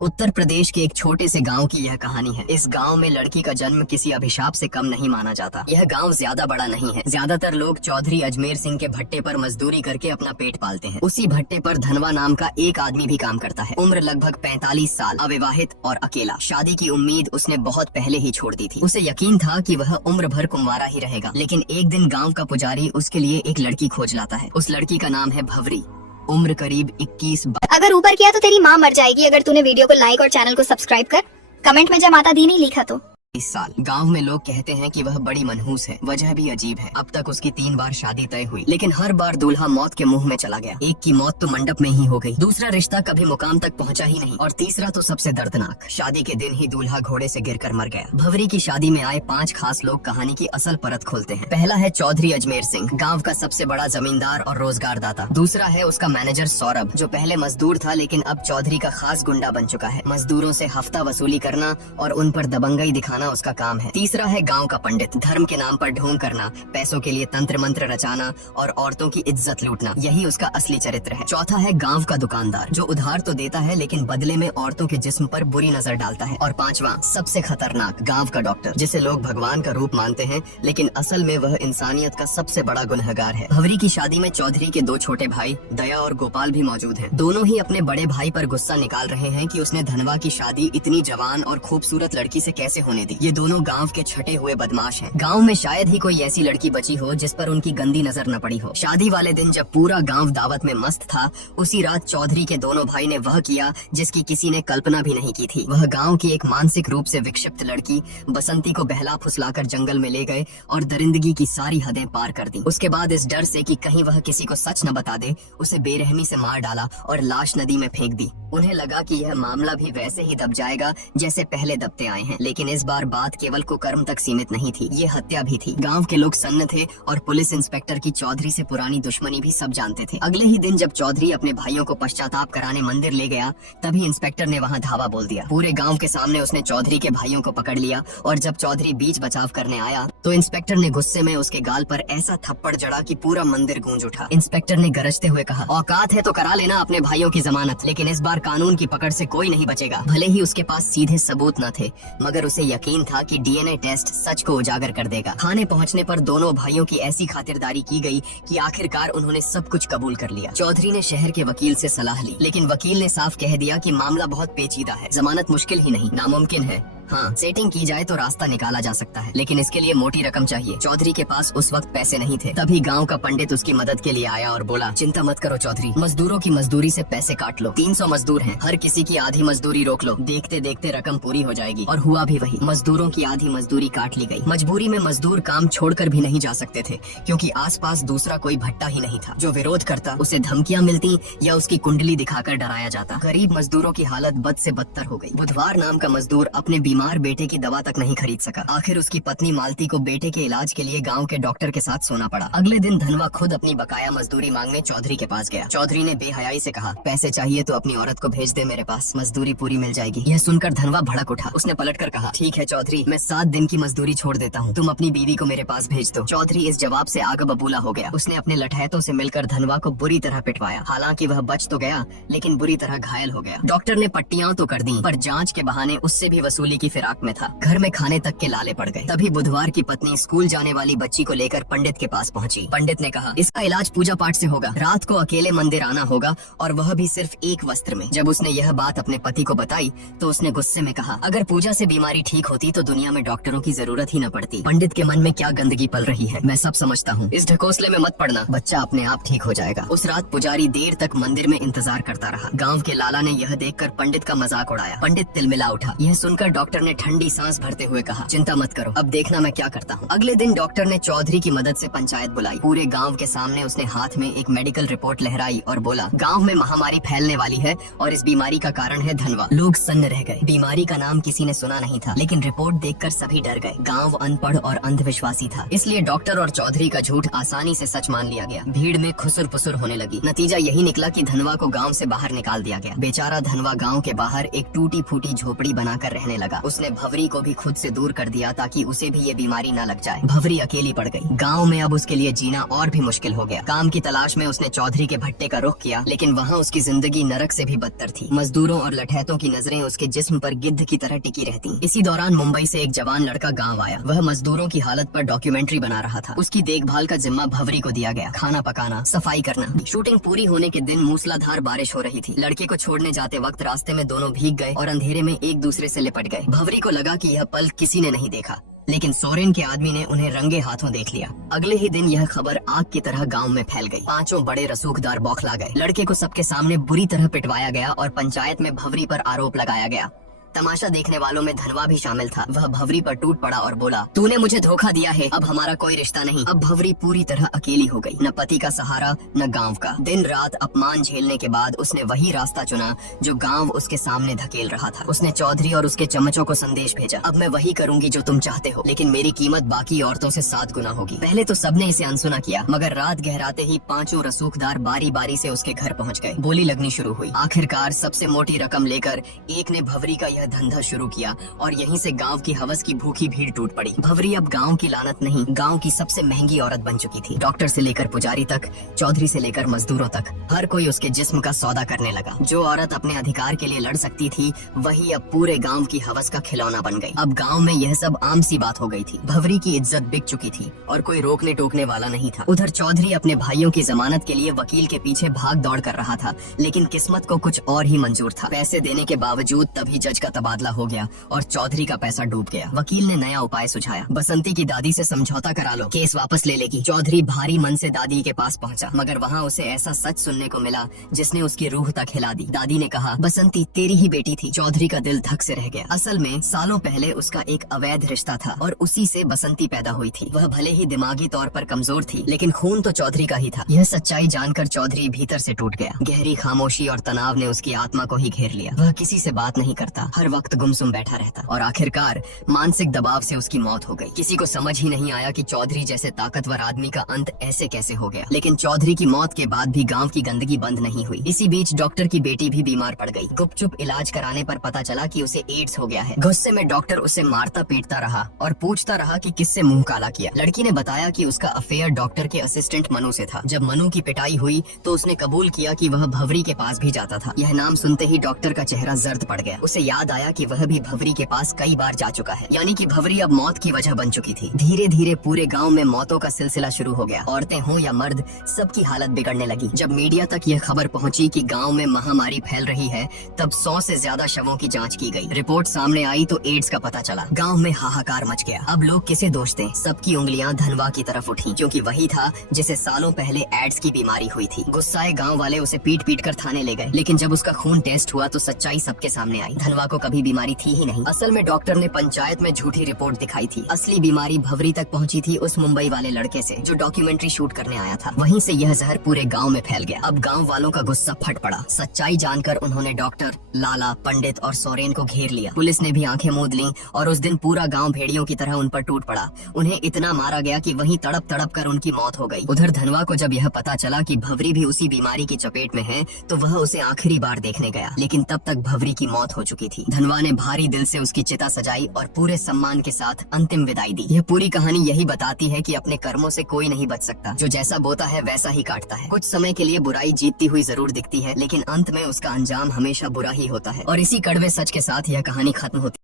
उत्तर प्रदेश के एक छोटे से गांव की यह कहानी है। इस गांव में लड़की का जन्म किसी अभिशाप से कम नहीं माना जाता। यह गांव ज्यादा बड़ा नहीं है। ज्यादातर लोग चौधरी अजमेर सिंह के भट्टे पर मजदूरी करके अपना पेट पालते हैं। उसी भट्टे पर धनवा नाम का एक आदमी भी काम करता है। उम्र लगभग 45 साल, अविवाहित और अकेला। शादी की उम्मीद उसने बहुत पहले ही छोड़ दी थी। उसे यकीन था कि वह उम्र भर कुंवारा ही रहेगा, लेकिन एक दिन गाँव का पुजारी उसके लिए एक लड़की खोज लाता है। उस लड़की का नाम है भवरी। उम्र करीब 21। अगर ऊपर किया तो तेरी माँ मर जाएगी अगर तूने वीडियो को लाइक और चैनल को सब्सक्राइब कर कमेंट में जय माता दी नहीं लिखा तो। इस साल गांव में लोग कहते हैं कि वह बड़ी मनहूस है। वजह भी अजीब है। अब तक उसकी 3 बार शादी तय हुई, लेकिन हर बार दूल्हा मौत के मुंह में चला गया। एक की मौत तो मंडप में ही हो गई, दूसरा रिश्ता कभी मुकाम तक पहुंचा ही नहीं, और तीसरा तो सबसे दर्दनाक, शादी के दिन ही दूल्हा घोड़े से गिरकर मर गया। भवरी की शादी में आए 5 खास लोग कहानी की असल परत खोलते हैं। पहला है चौधरी अजमेर सिंह, गाँव का सबसे बड़ा जमींदार और रोजगार दाता। दूसरा है उसका मैनेजर सौरभ, जो पहले मजदूर था लेकिन अब चौधरी का खास गुंडा बन चुका है। मजदूरों से हफ्ता वसूली करना और उन पर दबंगई दिखाना उसका काम है। तीसरा है गांव का पंडित, धर्म के नाम पर ढोंग करना, पैसों के लिए तंत्र मंत्र रचाना और औरतों की इज्जत लूटना, यही उसका असली चरित्र है। चौथा है गांव का दुकानदार, जो उधार तो देता है लेकिन बदले में औरतों के जिस्म पर बुरी नजर डालता है। और पांचवा, सबसे खतरनाक, गांव का डॉक्टर, जिसे लोग भगवान का रूप मानते हैं लेकिन असल में वह इंसानियत का सबसे बड़ा गुनहगार है। भवरी की शादी में चौधरी के 2 छोटे भाई दया और गोपाल भी मौजूद हैं। दोनों ही अपने बड़े भाई पर गुस्सा निकाल रहे हैं कि उसने धनवा की शादी इतनी जवान और खूबसूरत लड़की से कैसे होने दी। ये दोनों गांव के छटे हुए बदमाश हैं। गांव में शायद ही कोई ऐसी लड़की बची हो जिस पर उनकी गंदी नजर न पड़ी हो। शादी वाले दिन जब पूरा गांव दावत में मस्त था, उसी रात चौधरी के दोनों भाई ने वह किया जिसकी किसी ने कल्पना भी नहीं की थी। वह गांव की एक मानसिक रूप से विक्षिप्त लड़की बसंती को बहला फुसलाकर जंगल में ले गए और दरिंदगी की सारी हदें पार कर दी। उसके बाद इस डर से कि कहीं वह किसी को सच न बता दे, उसे बेरहमी से मार डाला और लाश नदी में फेंक दी। उन्हें लगा कि यह मामला भी वैसे ही दब जाएगा जैसे पहले दबते आए हैं, लेकिन इस बार बात केवल कुकर्म तक सीमित नहीं थी, ये हत्या भी थी। गांव के लोग सन्न थे और पुलिस इंस्पेक्टर की चौधरी से पुरानी दुश्मनी भी सब जानते थे। अगले ही दिन जब चौधरी अपने भाइयों को पश्चाताप कराने मंदिर ले गया, तभी इंस्पेक्टर ने वहां धावा बोल दिया। पूरे गांव के सामने उसने चौधरी के भाइयों को पकड़ लिया और जब चौधरी बीच बचाव करने आया तो इंस्पेक्टर ने गुस्से में उसके गाल पर ऐसा थप्पड़ जड़ा कि पूरा मंदिर गूंज उठा। इंस्पेक्टर ने गरजते हुए कहा, औकात है तो करा लेना अपने भाइयों की जमानत, लेकिन इस बार कानून की पकड़ से कोई नहीं बचेगा। भले ही उसके पास सीधे सबूत न थे, मगर उसे यकीन था कि डीएनए टेस्ट सच को उजागर कर देगा। थाने पहुंचने पर दोनों भाइयों की ऐसी खातिरदारी की गई कि आखिरकार उन्होंने सब कुछ कबूल कर लिया। चौधरी ने शहर के वकील से सलाह ली, लेकिन वकील ने साफ कह दिया कि मामला बहुत पेचीदा है, जमानत मुश्किल ही नहीं नामुमकिन है। हाँ, सेटिंग की जाए तो रास्ता निकाला जा सकता है, लेकिन इसके लिए मोटी रकम चाहिए। चौधरी के पास उस वक्त पैसे नहीं थे। तभी गांव का पंडित उसकी मदद के लिए आया और बोला, चिंता मत करो चौधरी, मजदूरों की मजदूरी से पैसे काट लो। 300 मजदूर हैं, हर किसी की आधी मजदूरी रोक लो, देखते देखते रकम पूरी हो जाएगी। और हुआ भी वही, मजदूरों की आधी मजदूरी काट ली गई। मजबूरी में मजदूर काम छोड़कर भी नहीं जा सकते थे, क्योंकि आसपास दूसरा कोई भट्टा ही नहीं था। जो विरोध करता उसे धमकियां मिलती या उसकी कुंडली दिखाकर डराया जाता। गरीब मजदूरों की हालत बद से बदतर हो गई। बुधवार नाम का मजदूर अपने बीमार बेटे की दवा तक नहीं खरीद सका। आखिर उसकी पत्नी मालती को बेटे के इलाज के लिए गांव के डॉक्टर के साथ सोना पड़ा। अगले दिन धनवा खुद अपनी बकाया मजदूरी मांगने चौधरी के पास गया। चौधरी ने बेहयाई से कहा, पैसे चाहिए तो अपनी औरत को भेज दे मेरे पास, मजदूरी पूरी मिल जाएगी। यह सुनकर धनवा भड़क उठा। उसने पलटकर कहा, ठीक है चौधरी, मैं 7 दिन की मजदूरी छोड़ देता हूँ, तुम अपनी बीवी को मेरे पास भेज दो। चौधरी इस जवाब से आग बबूला हो गया। उसने अपने लठैतों से मिलकर धनवा को बुरी तरह पिटवाया। हालांकि वह बच तो गया, लेकिन बुरी तरह घायल हो गया। डॉक्टर ने पट्टियां तो कर दी, पर जांच के बहाने उससे भी वसूली की फिराक में था। घर में खाने तक के लाले पड़ गए। तभी बुधवार की पत्नी स्कूल जाने वाली बच्ची को लेकर पंडित के पास पहुंची। पंडित ने कहा, इसका इलाज पूजा पाठ से होगा, रात को अकेले मंदिर आना होगा और वह भी सिर्फ एक वस्त्र में। जब उसने यह बात अपने पति को बताई तो उसने गुस्से में कहा, अगर पूजा से बीमारी ठीक होती तो दुनिया में डॉक्टरों की जरूरत ही न पड़ती। पंडित के मन में क्या गंदगी पल रही है, मैं सब समझता हूँ, इस ढकोसले में मत पड़ना, बच्चा अपने आप ठीक हो जाएगा। उस रात पुजारी देर तक मंदिर में इंतजार करता रहा। गाँव के लाला ने यह देखकर पंडित का मजाक उड़ाया। पंडित तिलमिला उठा। यह सुनकर डॉक्टर ने ठंडी सांस भरते हुए कहा, चिंता मत करो, अब देखना मैं क्या करता हूँ। अगले दिन डॉक्टर ने चौधरी की मदद से पंचायत बुलाई। पूरे गांव के सामने उसने हाथ में एक मेडिकल रिपोर्ट लहराई और बोला, गांव में महामारी फैलने वाली है और इस बीमारी का कारण है धनवा। लोग सन्न रह गए। बीमारी का नाम किसी ने सुना नहीं था, लेकिन रिपोर्ट देखकर सभी डर गए। गांव अनपढ़ और अंधविश्वासी था, इसलिए डॉक्टर और चौधरी का झूठ आसानी से सच मान लिया गया। भीड़ में खुसुर पुसुर होने लगी। नतीजा यही निकला कि धनवा को गाँव से बाहर निकाल दिया गया। बेचारा धनवा गाँव के बाहर एक टूटी फूटी झोपड़ी बनाकर रहने लगा। उसने भवरी को भी खुद से दूर कर दिया ताकि उसे भी ये बीमारी न लग जाए। भवरी अकेली पड़ गई। गाँव में अब उसके लिए जीना और भी मुश्किल हो गया। काम की तलाश में उसने चौधरी के भट्टे का रुख किया, लेकिन वहाँ उसकी जिंदगी नरक से भी बदतर थी। मजदूरों और लठैतों की नजरें उसके जिस्म पर गिद्ध की तरह टिकी रहती। इसी दौरान मुंबई से एक जवान लड़का गाँव आया। वह मजदूरों की हालत पर डॉक्यूमेंट्री बना रहा था। उसकी देखभाल का जिम्मा भवरी को दिया गया। खाना पकाना, सफाई करना। शूटिंग पूरी होने के दिन मूसलाधार बारिश हो रही थी। लड़के को छोड़ने जाते वक्त रास्ते में दोनों भीग गए और अंधेरे में एक दूसरे से लिपट गए। भवरी को लगा कि यह पल किसी ने नहीं देखा, लेकिन सोरेन के आदमी ने उन्हें रंगे हाथों देख लिया। अगले ही दिन यह खबर आग की तरह गांव में फैल गई। पांचों बड़े रसूखदार बौखला गए। लड़के को सबके सामने बुरी तरह पिटवाया गया और पंचायत में भवरी पर आरोप लगाया गया। तमाशा देखने वालों में धनवा भी शामिल था। वह भवरी पर टूट पड़ा और बोला, तूने मुझे धोखा दिया है, अब हमारा कोई रिश्ता नहीं। अब भवरी पूरी तरह अकेली हो गई, न पति का सहारा न गांव का। दिन रात अपमान झेलने के बाद उसने वही रास्ता चुना जो गांव उसके सामने धकेल रहा था। उसने चौधरी और उसके चमचों को संदेश भेजा, अब मैं वही करूंगी जो तुम चाहते हो, लेकिन मेरी कीमत बाकी औरतों से 7 गुना होगी। पहले तो सबने इसे अनसुना किया, मगर रात गहराते ही पांचों रसूखदार बारी बारी से उसके घर पहुँच गए। बोली लगनी शुरू हुई। आखिरकार सबसे मोटी रकम लेकर एक ने भवरी का यह धंधा शुरू किया और यहीं से गांव की हवस की भूखी भीड़ टूट पड़ी। भवरी अब गांव की लानत नहीं, गांव की सबसे महंगी औरत बन चुकी थी। डॉक्टर से लेकर पुजारी तक, चौधरी से लेकर मजदूरों तक, हर कोई उसके जिस्म का सौदा करने लगा। जो औरत अपने अधिकार के लिए लड़ सकती थी, वही अब पूरे गांव की हवस का खिलौना बन गई। अब गांव में यह सब आम सी बात हो गई थी। भवरी की इज्जत बिक चुकी थी और कोई रोकने टोकने वाला नहीं था। उधर चौधरी अपने भाइयों की जमानत के लिए वकील के पीछे भाग दौड़ कर रहा था, लेकिन किस्मत को कुछ और ही मंजूर था। पैसे देने के बावजूद तभी जज का तबादला हो गया और चौधरी का पैसा डूब गया। वकील ने नया उपाय सुझाया, बसंती की दादी से समझौता करा लो, केस वापस ले लेगी। चौधरी भारी मन से दादी के पास पहुंचा, मगर वहां उसे ऐसा सच सुनने को मिला जिसने उसकी रूह तक हिला दी। दादी ने कहा, बसंती तेरी ही बेटी थी। चौधरी का दिल धक से रह गया। असल में सालों पहले उसका एक अवैध रिश्ता था और उसी से बसंती पैदा हुई थी। वह भले ही दिमागी तौर पर कमजोर थी, लेकिन खून तो चौधरी का ही था। यह सच्चाई जानकर चौधरी भीतर से टूट गया। गहरी खामोशी और तनाव ने उसकी आत्मा को ही घेर लिया। वह किसी से बात नहीं करता, हर वक्त गुमसुम बैठा रहता और आखिरकार मानसिक दबाव से उसकी मौत हो गई। किसी को समझ ही नहीं आया कि चौधरी जैसे ताकतवर आदमी का अंत ऐसे कैसे हो गया। लेकिन चौधरी की मौत के बाद भी गांव की गंदगी बंद नहीं हुई। इसी बीच डॉक्टर की बेटी भी बीमार पड़ गई। गुपचुप इलाज कराने पर पता चला कि उसे एड्स हो गया है। गुस्से में डॉक्टर उसे मारता पीटता रहा और पूछता रहा कि किससे मुंह काला किया। लड़की ने बताया कि उसका अफेयर डॉक्टर के असिस्टेंट मनु से था। जब मनु की पिटाई हुई तो उसने कबूल किया कि वह भवरी के पास भी जाता था। यह नाम सुनते ही डॉक्टर का चेहरा जर्द पड़ गया। उसे याद आया कि वह भी भवरी के पास कई बार जा चुका है, यानी कि भवरी अब मौत की वजह बन चुकी थी। धीरे धीरे पूरे गांव में मौतों का सिलसिला शुरू हो गया। औरतें हों या मर्द, सबकी हालत बिगड़ने लगी। जब मीडिया तक यह खबर पहुंची कि गांव में महामारी फैल रही है, तब 100 से ज्यादा शवों की जांच की गई। रिपोर्ट सामने आई तो एड्स का पता चला। गांव में हाहाकार मच गया। अब लोग किसे दोष दें? सबकी उंगलियां धनवा की तरफ उठी, क्योंकि वही था जिसे सालों पहले एड्स की बीमारी हुई थी। गुस्साए गाँव वाले उसे पीट पीट कर थाने ले गए, लेकिन जब उसका खून टेस्ट हुआ तो सच्चाई सबके सामने आई। धनवा को कभी बीमारी थी ही नहीं। असल में डॉक्टर ने पंचायत में झूठी रिपोर्ट दिखाई थी। असली बीमारी भवरी तक पहुंची थी उस मुंबई वाले लड़के से जो डॉक्यूमेंट्री शूट करने आया था। वहीं से यह जहर पूरे गांव में फैल गया। अब गांव वालों का गुस्सा फट पड़ा। सच्चाई जानकर उन्होंने डॉक्टर, लाला, पंडित और सोरेन को घेर लिया। पुलिस ने भी आंखें मूंद लीं और उस दिन पूरा गांव भेड़ियों की तरह उन पर टूट पड़ा। उन्हें इतना मारा गया कि वहीं तड़प तड़प कर उनकी मौत हो गई। उधर धनवा को जब यह पता चला कि भवरी भी उसी बीमारी की चपेट में है, तो वह उसे आखिरी बार देखने गया, लेकिन तब तक भवरी की मौत हो चुकी थी। धनवा ने भारी दिल से उसकी चिता सजाई और पूरे सम्मान के साथ अंतिम विदाई दी। यह पूरी कहानी यही बताती है कि अपने कर्मों से कोई नहीं बच सकता। जो जैसा बोता है वैसा ही काटता है। कुछ समय के लिए बुराई जीतती हुई जरूर दिखती है, लेकिन अंत में उसका अंजाम हमेशा बुरा ही होता है। और इसी कड़वे सच के साथ यह कहानी खत्म होती है।